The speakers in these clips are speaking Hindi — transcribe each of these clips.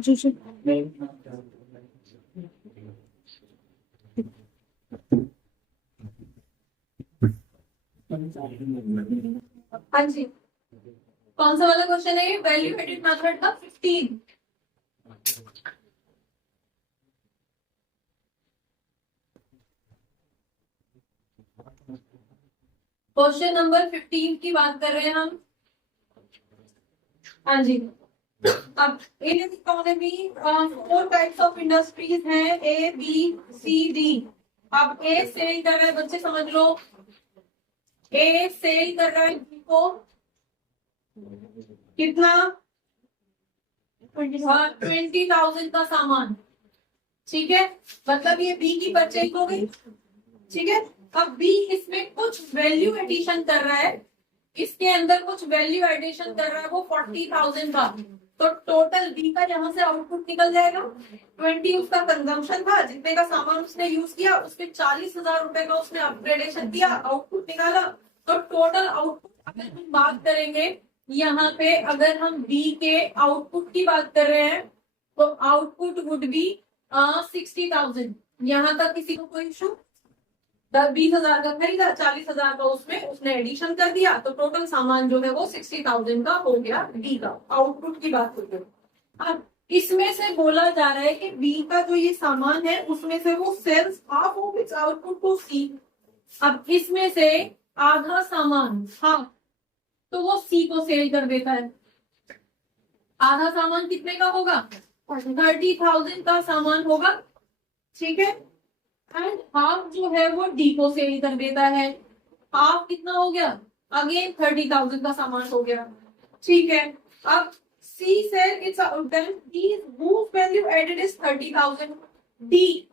हाँ जी, कौन सा वाला क्वेश्चन है ये? वैल्यू एडिड मेथड का 15। क्वेश्चन नंबर 15 की बात कर रहे हैं हम। हाँ जी, अब Indian economy 4 types of industries हैं, ए बी सी डी। अब ए सेल कर रहा है, बच्चे समझ लो, ए सेल कर रहा है बी को कितना? 20,000 का सामान। ठीक है, मतलब ये बी की परचेज हो गई। ठीक है, अब बी इसमें कुछ वैल्यू एडिशन कर रहा है, इसके अंदर कुछ वैल्यू एडिशन कर रहा है वो 40,000 का। तो टोटल बी का यहाँ से आउटपुट निकल जाएगा। 20 उसका कंजम्पशन था, जितने का सामान उसने यूज किया उसमें 40,000 रुपए का उसने अपग्रेडेशन किया, आउटपुट निकाला। तो टोटल आउटपुट अगर हम बात करेंगे यहाँ पे, अगर हम बी के आउटपुट की बात कर रहे हैं तो आउटपुट वुड बी 60,000। यहाँ तक किसी को कोई इशू? 20,000 का खरीदा, 40,000 का उसमें उसने एडिशन कर दिया, तो टोटल सामान जो है वो 60,000 का हो गया डी का। आउटपुट की बात करते हैं। अब इसमें से बोला जा रहा है कि बी का जो ये सामान है उसमें से वो sells half of its output to C. अब इसमें से आधा सामान, हाँ, तो वो सी को सेल कर देता है। आधा सामान कितने का होगा? 30,000 का सामान होगा। ठीक है, एंड हाफ जो है वो डी को सेल कर देता है। हाफ कितना हो गया? अगेन 30,000 का सामान हो गया। ठीक है, अब C sell its value added is 30,000। D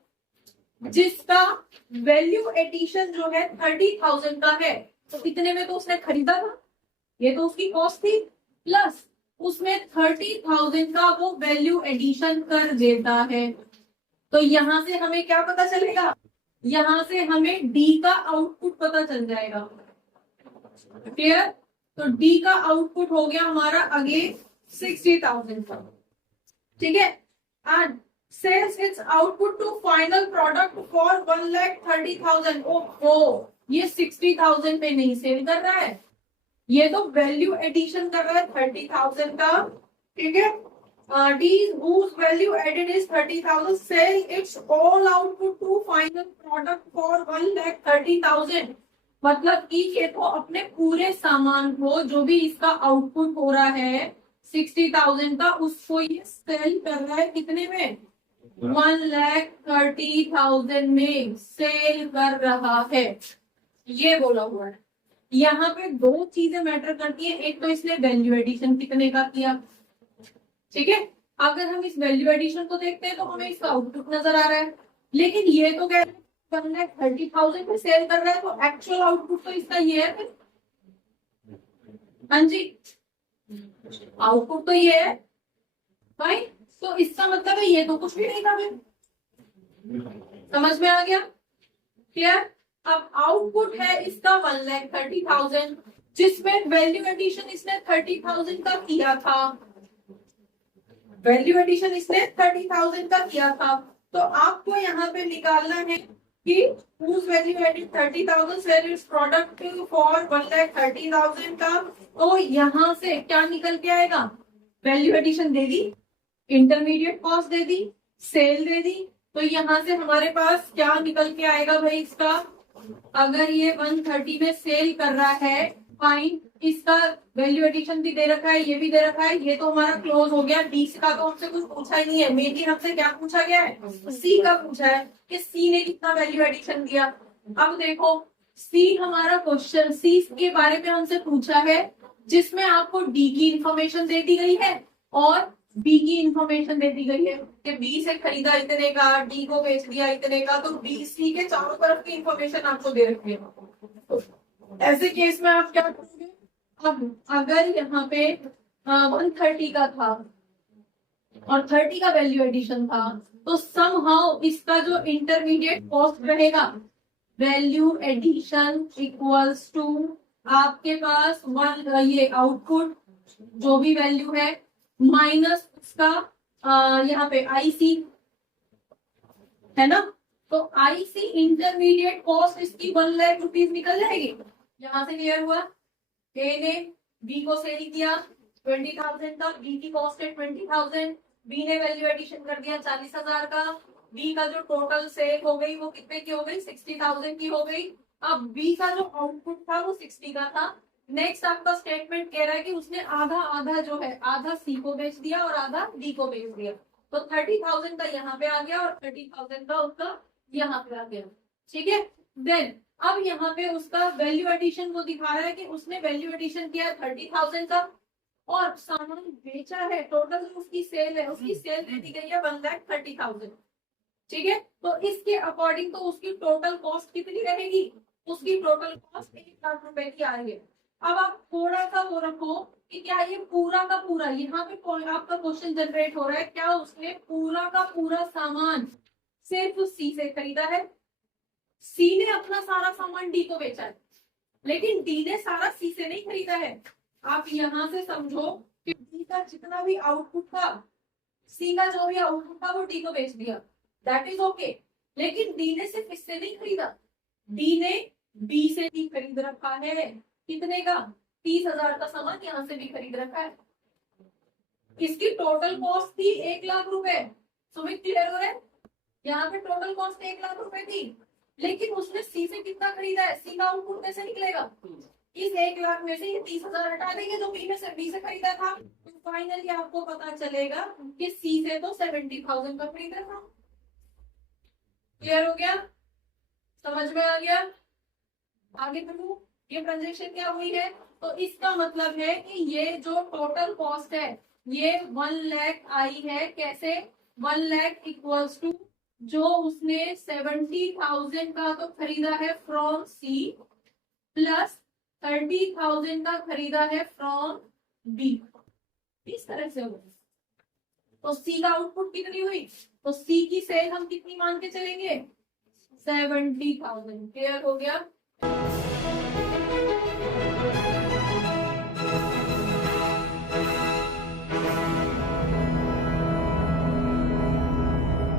जिसका वैल्यू एडिशन जो है 30,000 का है, तो इतने में तो उसने खरीदा था, ये तो उसकी कॉस्ट थी, प्लस उसमें 30,000 का वो वैल्यू एडिशन कर देता है। तो यहां से हमें क्या पता चलेगा? यहां से हमें डी का आउटपुट पता चल जाएगा। क्लियर? तो डी का आउटपुट हो गया हमारा अगेन 60,000 का। ठीक है, and sales its output to final product for 1,30,000। ओहो, ये 60,000 पे नहीं सेल कर रहा है, ये तो वैल्यू एडिशन कर रहा है 30,000 का। ठीक है, D whose value added is 30,000 sell its all output to final product for 1,30,000। मतलब कि ये तो अपने पूरे सामान को जो भी इसका आउटपुट हो रहा है 60,000 का, उसको ये सेल कर रहा है कितने में? 1,30,000 में सेल कर रहा है, ये बोला हुआ है। यहाँ पे दो चीजें मैटर करती है, एक तो इसने वैल्यू एडिशन कितने का किया। ठीक है, अगर हम इस वैल्यू एडिशन को देखते हैं तो हमें इसका आउटपुट नजर आ रहा है, लेकिन ये तो कह रहे हैं 30,000 में सेल कर रहा है, तो एक्चुअल आउटपुट तो इसका ये है। हाँ जी, आउटपुट तो ये है भाई, तो इसका मतलब है ये तो कुछ भी नहीं था। समझ में आ गया? क्लियर? अब आउटपुट है इसका 1,30,000, जिसमें वैल्यू एडिशन इसने 30,000 का किया था। वैल्यू एडिशन इसने 30,000 का किया था, तो आपको यहाँ पे निकालना है कि whose value added 30,000 sell its product for 1,30,000 का। तो यहाँ से क्या निकल के आएगा? वैल्यू एडिशन दे दी, इंटरमीडिएट कॉस्ट दे दी, सेल दे दी, तो यहाँ से हमारे पास क्या निकल के आएगा भाई इसका? अगर ये 130 में सेल कर रहा है, फाइन, इसका वैल्यू एडिशन भी दे रखा है, ये भी दे रखा है, ये तो हमारा क्लोज हो गया। डी का तो हमसे कुछ पूछा ही नहीं है, मेनली हमसे क्या पूछा गया है? सी का पूछा है कि सी ने कितना वैल्यू एडिशन दिया। अब देखो, सी हमारा क्वेश्चन, सी के बारे में हमसे पूछा है जिसमें आपको डी की इंफॉर्मेशन दे दी गई है और बी की इंफॉर्मेशन दे दी गई है कि बी से खरीदा इतने का, डी को बेच दिया इतने का, तो बी सी के चारों तरफ की इंफॉर्मेशन आपको दे रखी है। तो ऐसे केस में आप क्या करोगे? अब अगर यहाँ पे 130 का था और 30 का वैल्यू एडिशन था, तो समहाउ इसका जो इंटरमीडिएट कॉस्ट रहेगा, वैल्यू एडिशन इक्वल्स टू आपके पास ये आउटपुट जो भी वैल्यू है माइनस उसका यहाँ पे आईसी है ना, तो आईसी इंटरमीडिएट कॉस्ट इसकी 1 लाख रुपीज निकल जाएगी। यहां से क्लियर हुआ। ए ने बी को सेल किया 20,000 का, बी की कॉस्ट है 20,000, बी ने वैल्यू एडिशन कर दिया 40,000 का, बी का जो टोटल सेल हो गई वो कितने की हो गई, 60,000 की हो गई। अब बी का जो आउटपुट था वो 60 का था। नेक्स्ट आपका स्टेटमेंट कह रहा है कि उसने आधा आधा जो है, आधा सी को बेच दिया और आधा डी को बेच दिया, तो 30,000 का यहाँ पे आ गया और 30,000 का उसका यहाँ पे आ गया। ठीक है, देन अब यहाँ पे उसका वैल्यू एडिशन वो दिखा रहा है कि उसने वैल्यू एडिशन किया 30,000 का और सामान बेचा है, टोटल उसकी सेल है, उसकी सेल दे दी गई है 1,30,000। ठीक है, तो इसके अकॉर्डिंग तो उसकी टोटल कॉस्ट कितनी रहेगी, उसकी टोटल कॉस्ट 1,00,000 रुपए की आ रही है। अब आप थोड़ा सा वो रखो कि क्या ये पूरा का पूरा, यहाँ पे आपका क्वेश्चन जनरेट हो रहा है, क्या उसने पूरा का पूरा सामान सिर्फ सी से खरीदा है। सी ने अपना सारा सामान डी को बेचा है, लेकिन डी ने सारा सी से नहीं खरीदा है। आप यहां से समझो कि डी का जितना भी आउटपुट था, सी का जो भी आउटपुट था वो डी को बेच दिया, दैट इज ओके। लेकिन डी ने सिर्फ इससे नहीं खरीदा, डी ने बी से भी खरीद रखा है। कितने का, 30,000 का सामान यहाँ से भी खरीद रखा है। इसकी टोटल कॉस्ट थी 1,00,000 रुपए। सुमित क्लियर हो रहा है, यहाँ पे टोटल कॉस्ट 1,00,000 रुपए थी, लेकिन उसने सी से कितना खरीदा है, सी का आउटपुट कैसे निकलेगा, इस 1,00,000 में से ये 30,000 हटा देंगे जो बी से खरीदा था, तो फाइनली आपको पता चलेगा कि सी से तो 70,000 का खरीदा था। क्लियर हो गया, समझ में आ गया। आगे बढ़ो, ये ट्रांजेक्शन क्या हुई है, तो इसका मतलब है कि ये जो टोटल कॉस्ट है ये 1 लाख आई है। कैसे, 1 लाख इक्वल्स टू जो उसने 70,000 का तो खरीदा है फ्रॉम सी प्लस 30,000 का खरीदा है फ्रॉम बी, इस तरह से होगा। तो सी का आउटपुट कितनी हुई, तो सी की सेल हम कितनी मान के चलेंगे, 70,000। क्लियर हो गया।